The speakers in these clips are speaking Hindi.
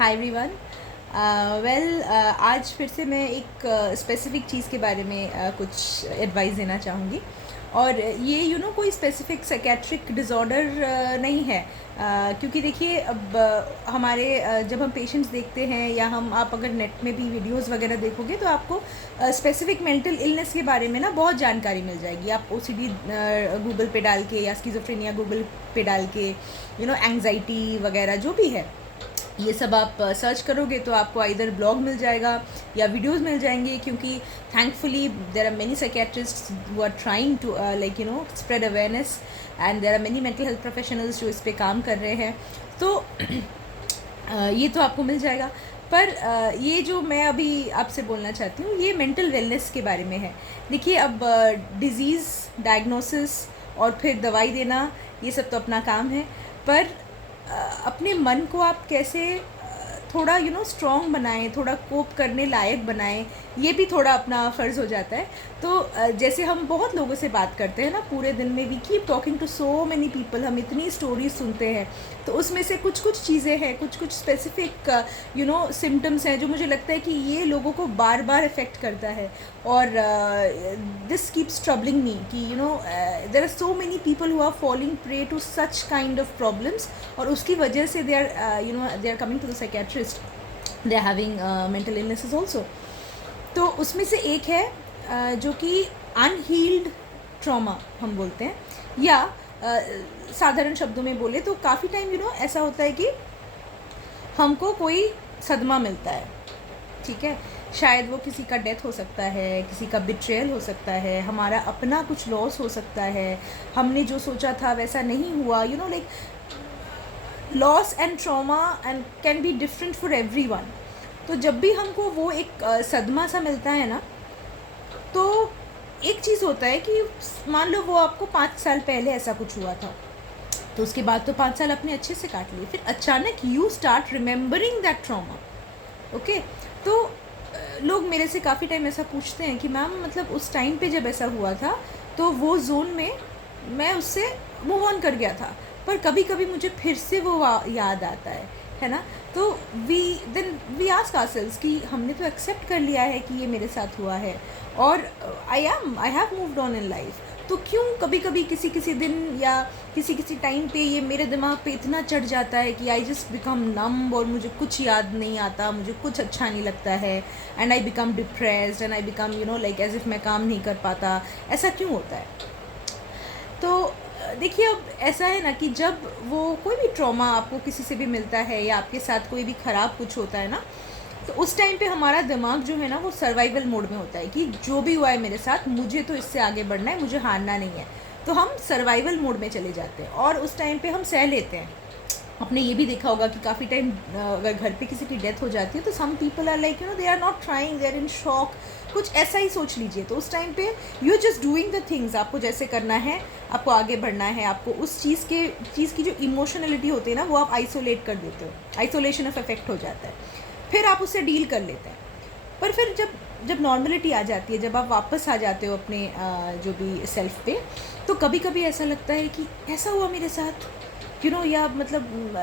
Hi everyone. आज फिर से मैं एक स्पेसिफ़िक चीज़ के बारे में कुछ एडवाइस देना चाहूँगी। और ये कोई स्पेसिफ़िक साइकेट्रिक डिसऑर्डर नहीं है। क्योंकि देखिए अब जब हम पेशेंट्स देखते हैं या आप अगर नेट में भी वीडियोस वगैरह देखोगे तो आपको स्पेसिफ़िक मेंटल इलनेस के बारे में ना बहुत जानकारी मिल जाएगी। आप ओसीडी गूगल पे डाल के या स्किज़ोफ्रेनिया गूगल पे डाल के एंग्जाइटी वगैरह जो भी है ये सब आप सर्च करोगे तो आपको आइदर ब्लॉग मिल जाएगा या वीडियोस मिल जाएंगे। क्योंकि thankfully there are many psychiatrists who are trying to spread awareness and there are many mental health professionals जो इस पे काम कर रहे हैं। तो ये तो आपको मिल जाएगा। पर ये जो मैं अभी आपसे बोलना चाहती हूँ ये मेंटल वेलनेस के बारे में है। देखिए अब डिज़ीज़ डायग्नोसिस और फिर दवाई देना ये सब तो अपना काम है, पर अपने मन को आप कैसे थोड़ा स्ट्रॉन्ग बनाएं, थोड़ा कोप करने लायक बनाएं, ये भी थोड़ा अपना फ़र्ज़ हो जाता है। तो जैसे हम बहुत लोगों से बात करते हैं ना पूरे दिन में, we keep talking to so many people, हम इतनी स्टोरीज सुनते हैं। तो उसमें से कुछ कुछ चीज़ें हैं, कुछ कुछ स्पेसिफिक सिम्टम्स हैं जो मुझे लगता है कि ये लोगों को बार बार इफ़ेक्ट करता है। और दिस कीप्स ट्रबलिंग मी कि there are so many people who are falling prey to such kind of problems, और उसकी वजह से they are coming to the psychiatrist, they are having mental illnesses also. तो उसमें से एक है जो कि अनहील्ड ट्रॉमा हम बोलते हैं, या साधारण शब्दों में बोले तो काफ़ी टाइम ऐसा होता है कि हमको कोई सदमा मिलता है, ठीक है। शायद वो किसी का डेथ हो सकता है, किसी का बिट्रेयल हो सकता है, हमारा अपना कुछ लॉस हो सकता है, हमने जो सोचा था वैसा नहीं हुआ, like loss and trauma and can be different for everyone. तो जब भी हमको वो एक सदमा सा मिलता है ना, तो एक चीज़ होता है कि मान लो वो आपको 5 साल पहले ऐसा कुछ हुआ था, तो उसके बाद तो 5 साल अपने अच्छे से काट लिए, फिर अचानक you start remembering that trauma. Okay, तो लोग मेरे से काफ़ी टाइम ऐसा पूछते हैं कि मैम मतलब उस टाइम पे जब ऐसा हुआ था तो वो जोन में मैं उससे मूव ऑन कर गया था, पर कभी कभी मुझे फिर से वो याद आता है ना। तो वी आस्क आवरसेल्व्स कि हमने तो एक्सेप्ट कर लिया है कि ये मेरे साथ हुआ है और I have moved on in life, तो क्यों कभी कभी किसी किसी दिन या किसी किसी टाइम पे ये मेरे दिमाग पे इतना चढ़ जाता है कि आई जस्ट बिकम नम, और मुझे कुछ याद नहीं आता, मुझे कुछ अच्छा नहीं लगता है, and I become depressed and I become like as if मैं काम नहीं कर पाता। ऐसा क्यों होता है? तो देखिए अब ऐसा है ना कि जब वो कोई भी ट्रॉमा आपको किसी से भी मिलता है या आपके साथ कोई भी ख़राब कुछ होता है ना, तो उस टाइम पे हमारा दिमाग जो है ना वो सर्वाइवल मोड में होता है कि जो भी हुआ है मेरे साथ, मुझे तो इससे आगे बढ़ना है, मुझे हारना नहीं है। तो हम सर्वाइवल मोड में चले जाते हैं और उस टाइम पे हम सह लेते हैं। आपने ये भी देखा होगा कि काफ़ी टाइम अगर घर पे किसी की डेथ हो जाती है तो some people are like they are not trying, they are in shock, कुछ ऐसा ही सोच लीजिए। तो उस टाइम पे you are just doing the things, आपको जैसे करना है, आपको आगे बढ़ना है, आपको उस चीज़ की जो इमोशनलिटी होती है ना वो आप आइसोलेट कर देते हो, आइसोलेशन ऑफ इफेक्ट हो जाता है, फिर आप उससे डील कर लेते हैं। पर फिर जब नॉर्मलिटी आ जाती है, जब आप वापस आ जाते हो अपने जो भी सेल्फ पे, तो कभी कभी ऐसा लगता है कि ऐसा हुआ मेरे साथ, या मतलब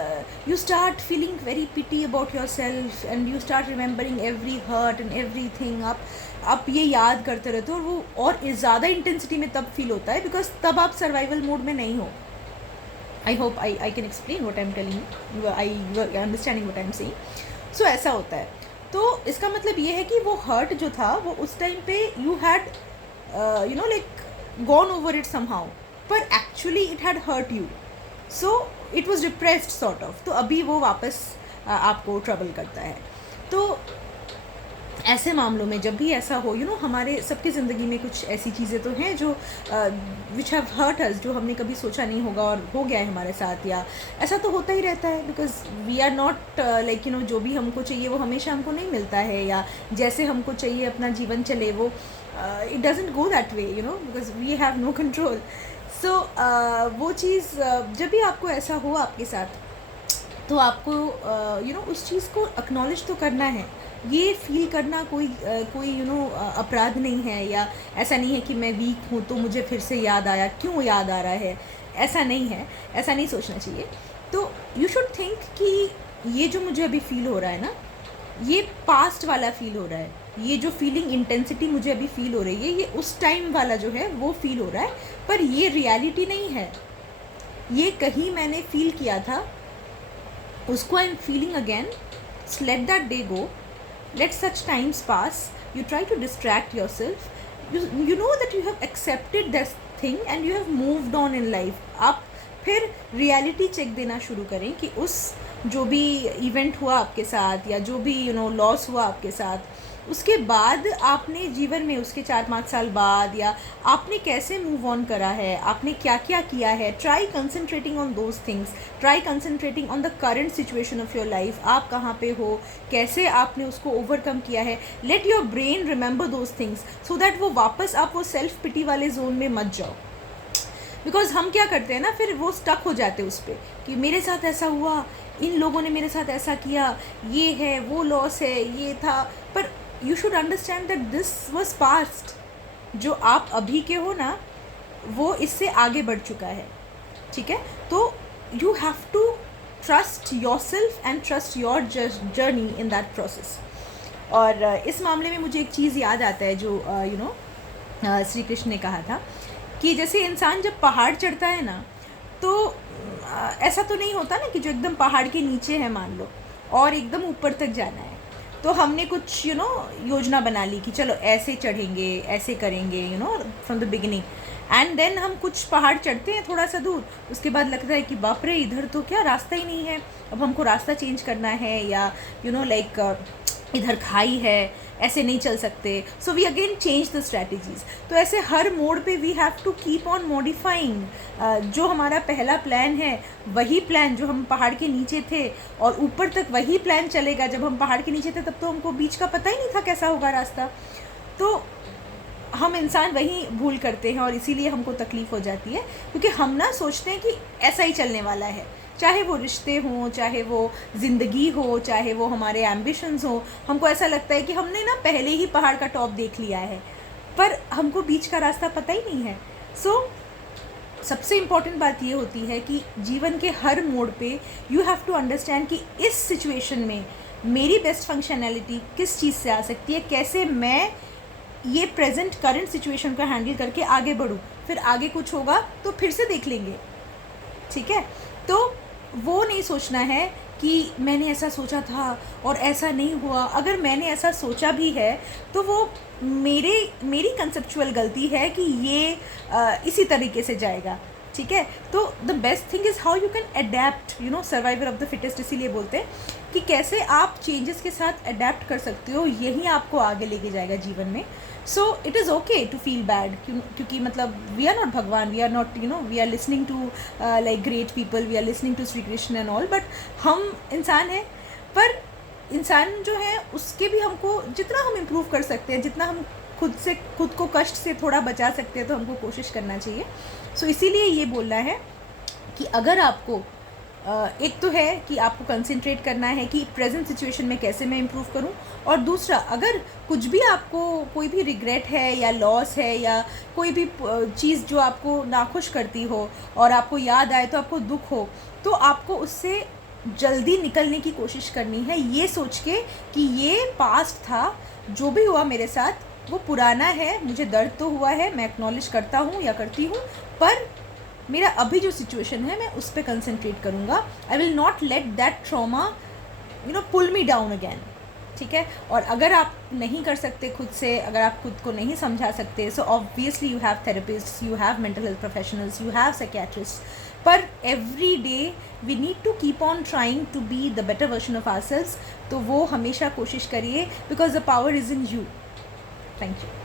you start feeling very pity about yourself and you start remembering every hurt and everything. आप ये याद करते रहते हो और वो और ज़्यादा इंटेंसिटी में तब फील होता है, बिकॉज तब आप सर्वाइवल मोड में नहीं हो। I hope I can explain what I am telling you, I understanding what I am saying. So ऐसा होता है। तो इसका मतलब ये है कि वो हर्ट जो था वो उस टाइम पे you had like gone over it somehow, पर actually it had hurt you, so it was depressed sort of. तो अभी वो वापस आपको ट्रबल करता है। तो ऐसे मामलों में जब भी ऐसा हो, हमारे सबकी ज़िंदगी में कुछ ऐसी चीज़ें तो हैं जो विच हैव हर्ट अस, जो हमने कभी सोचा नहीं होगा और हो गया है हमारे साथ, या ऐसा तो होता ही रहता है, because we are not like जो भी हमको चाहिए वो हमेशा हमको नहीं मिलता है, या जैसे हमको चाहिए अपना जीवन चले वो it doesn't go that way, because we have no control. So वो चीज़ जब भी आपको ऐसा हो आपके साथ, तो आपको उस चीज़ को एक्नॉलेज तो करना है। ये फील करना कोई अपराध नहीं है, या ऐसा नहीं है कि मैं वीक हूँ तो मुझे फिर से याद आया, क्यों याद आ रहा है, ऐसा नहीं है, ऐसा नहीं सोचना चाहिए। तो यू शुड थिंक कि ये जो मुझे अभी फील हो रहा है ना, ये पास्ट वाला फील हो रहा है, ये जो फीलिंग इंटेंसिटी मुझे अभी फील हो रही है, ये उस टाइम वाला जो है वो फील हो रहा है, पर ये रियलिटी नहीं है, ये कहीं मैंने फील किया था, उसको I am feeling again. Let that day go, let such times pass, you try to distract yourself, you know that you have accepted this thing and you have moved on in life. आप फिर रियलिटी चेक देना शुरू करें कि उस जो भी इवेंट हुआ आपके साथ या जो भी लॉस हुआ आपके साथ, उसके बाद आपने जीवन में उसके 4-5 साल बाद या आपने कैसे मूव ऑन करा है, आपने क्या क्या किया है. Try concentrating on those things, try concentrating on the current situation of your life. आप कहाँ पे हो, कैसे आपने उसको ओवरकम किया है. Let your brain remember those things so that वो वापस आप वो सेल्फ पिटी वाले जोन में मत जाओ. बिकॉज हम क्या करते हैं ना, फिर वो स्टक हो जाते हैं उस पर कि मेरे साथ ऐसा हुआ, इन लोगों ने मेरे साथ ऐसा किया, ये है, वो लॉस है, ये था. पर you should understand that this was past. जो आप अभी के हो ना, वो इससे आगे बढ़ चुका है. ठीक है, तो you have to trust yourself and trust your journey in that process. और इस मामले में मुझे एक चीज़ याद आता है जो श्री कृष्ण ने कहा था कि जैसे इंसान जब पहाड़ चढ़ता है ना, तो ऐसा तो नहीं होता ना कि जो एकदम पहाड़ के नीचे है मान लो और एकदम ऊपर तक जाना है, तो हमने कुछ योजना बना ली कि चलो ऐसे चढ़ेंगे, ऐसे करेंगे from the beginning. And then हम कुछ पहाड़ चढ़ते हैं थोड़ा सा दूर, उसके बाद लगता है कि बाप रे, इधर तो क्या रास्ता ही नहीं है, अब हमको रास्ता चेंज करना है, या लाइक इधर खाई है, ऐसे नहीं चल सकते. So we again change the strategies. तो ऐसे हर मोड पे we have to keep on modifying. जो हमारा पहला प्लान है वही प्लान जो हम पहाड़ के नीचे थे, और ऊपर तक वही प्लान चलेगा. जब हम पहाड़ के नीचे थे तब तो हमको बीच का पता ही नहीं था कैसा होगा रास्ता. तो हम इंसान वही भूल करते हैं और इसीलिए हमको तकलीफ़ हो जाती है, क्योंकि हम ना सोचते हैं कि ऐसा ही चलने वाला है. चाहे वो रिश्ते हों, चाहे वो ज़िंदगी हो, चाहे वो हमारे एम्बिशंस हो, हमको ऐसा लगता है कि हमने ना पहले ही पहाड़ का टॉप देख लिया है, पर हमको बीच का रास्ता पता ही नहीं है. सबसे इम्पॉर्टेंट बात ये होती है कि जीवन के हर मोड़ पे यू हैव टू अंडरस्टैंड कि इस सिचुएशन में मेरी बेस्ट फंक्शनैलिटी किस चीज़ से आ सकती है, कैसे मैं ये प्रेजेंट करंट सिचुएशन को हैंडल करके आगे बढ़ूँ. फिर आगे कुछ होगा तो फिर से देख लेंगे. ठीक है, तो वो नहीं सोचना है कि मैंने ऐसा सोचा था और ऐसा नहीं हुआ. अगर मैंने ऐसा सोचा भी है तो वो मेरी कंसेप्चुअल गलती है कि ये इसी तरीके से जाएगा. ठीक है, तो the best thing is how you can adapt. Survival of the fittest इसीलिए बोलते हैं कि कैसे आप चेंजेस के साथ अडेप्ट कर सकते हो, यही आपको आगे लेके जाएगा जीवन में. So it is okay to feel bad, क्योंकि मतलब वी आर नॉट भगवान, we are not we are listening to like great people, we are listening to Shri Krishna and all, but हम इंसान हैं. पर इंसान जो है उसके भी हमको जितना हम इम्प्रूव कर सकते हैं, जितना हम खुद को कष्ट से थोड़ा बचा सकते हैं, तो हमको कोशिश करना चाहिए. सो इसीलिए ये बोलना है कि अगर आपको एक तो है कि आपको कंसंट्रेट करना है कि प्रेजेंट सिचुएशन में कैसे मैं इम्प्रूव करूं, और दूसरा, अगर कुछ भी आपको कोई भी रिग्रेट है या लॉस है या कोई भी चीज़ जो आपको नाखुश करती हो और आपको याद आए तो आपको दुख हो, तो आपको उससे जल्दी निकलने की कोशिश करनी है, ये सोच के कि ये पास्ट था, जो भी हुआ मेरे साथ वो पुराना है, मुझे दर्द तो हुआ है, मैं एक्नॉलेज करता हूँ या करती हूँ, पर मेरा अभी जो सिचुएशन है मैं उस पर कंसंट्रेट करूँगा. I will not let that trauma pull me down again. ठीक है, और अगर आप नहीं कर सकते खुद से, अगर आप खुद को नहीं समझा सकते, so obviously you have therapist, you have mental health professionals, you have psychiatrist. पर every day we need to keep on trying to be the better version of ourselves. तो वो हमेशा कोशिश करिए, because the power is in you. Thank you.